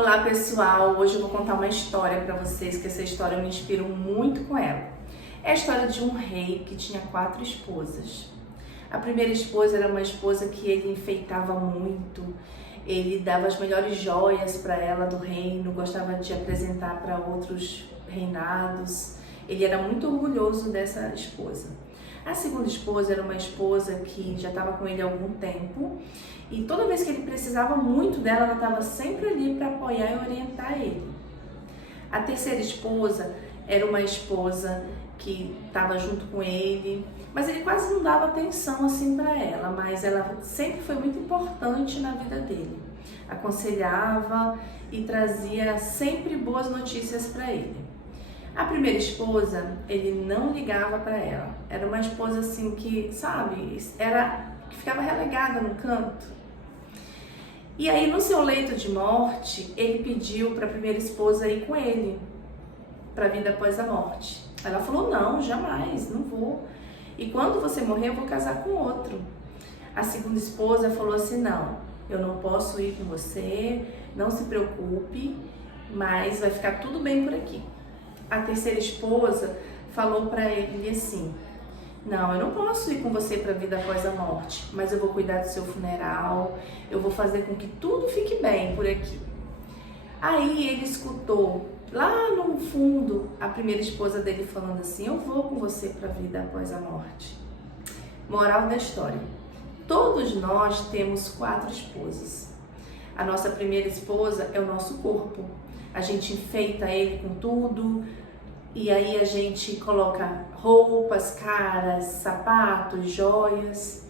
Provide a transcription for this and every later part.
Olá pessoal, hoje eu vou contar uma história para vocês, que essa história eu me inspiro muito com ela. É a história de um rei que tinha 4 esposas. A primeira esposa era uma esposa que ele enfeitava muito, ele dava as melhores joias para ela do reino, gostava de apresentar para outros reinados. Ele era muito orgulhoso dessa esposa. A segunda esposa era uma esposa que já estava com ele há algum tempo e toda vez que ele precisava muito dela, ela estava sempre ali para apoiar e orientar ele. A terceira esposa era uma esposa que estava junto com ele, mas ele quase não dava atenção assim para ela, mas ela sempre foi muito importante na vida dele. Aconselhava e trazia sempre boas notícias para ele. A primeira esposa, ele não ligava para ela. Era uma esposa assim que, sabe, que ficava relegada no canto. E aí, no seu leito de morte, ele pediu para a primeira esposa ir com ele para a vida após a morte. Ela falou: não, jamais, não vou. E quando você morrer, eu vou casar com outro. A segunda esposa falou assim: não, eu não posso ir com você, não se preocupe, mas vai ficar tudo bem por aqui. A terceira esposa falou para ele assim: não, eu não posso ir com você para a vida após a morte, mas eu vou cuidar do seu funeral, eu vou fazer com que tudo fique bem por aqui. Aí ele escutou lá no fundo a primeira esposa dele falando assim: eu vou com você para a vida após a morte. Moral da história: todos nós temos 4 esposas. A nossa primeira esposa é o nosso corpo. A gente enfeita ele com tudo, e aí a gente coloca roupas, caras, sapatos, joias.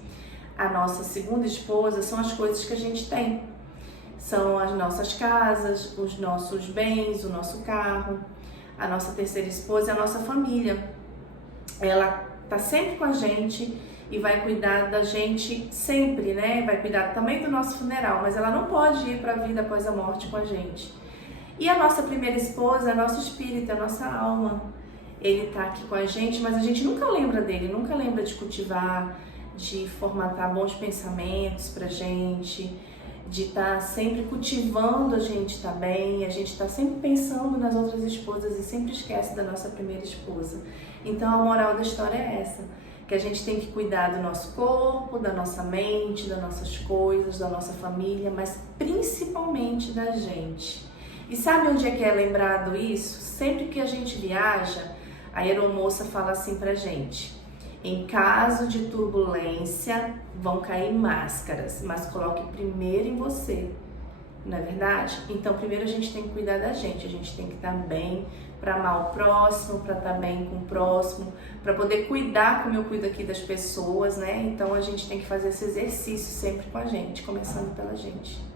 A nossa segunda esposa são as coisas que a gente tem. São as nossas casas, os nossos bens, o nosso carro. A nossa terceira esposa é a nossa família. Ela tá sempre com a gente e vai cuidar da gente sempre, né? Vai cuidar também do nosso funeral, mas ela não pode ir para a vida após a morte com a gente. E a nossa primeira esposa é nosso espírito, é nossa alma. Ele tá aqui com a gente, mas a gente nunca lembra dele, nunca lembra de cultivar, de formatar bons pensamentos pra gente, de estar sempre cultivando a gente também. A gente tá sempre pensando nas outras esposas e sempre esquece da nossa primeira esposa. Então a moral da história é essa, que a gente tem que cuidar do nosso corpo, da nossa mente, das nossas coisas, da nossa família, mas principalmente da gente. E sabe onde é que é lembrado isso? Sempre que a gente viaja, a aeromoça fala assim pra gente: em caso de turbulência, vão cair máscaras, mas coloque primeiro em você, não é verdade? Então, primeiro a gente tem que cuidar da gente, a gente tem que estar bem para amar o próximo, para estar bem com o próximo, para poder cuidar como eu cuido aqui das pessoas, né? Então, a gente tem que fazer esse exercício sempre com a gente, começando pela gente.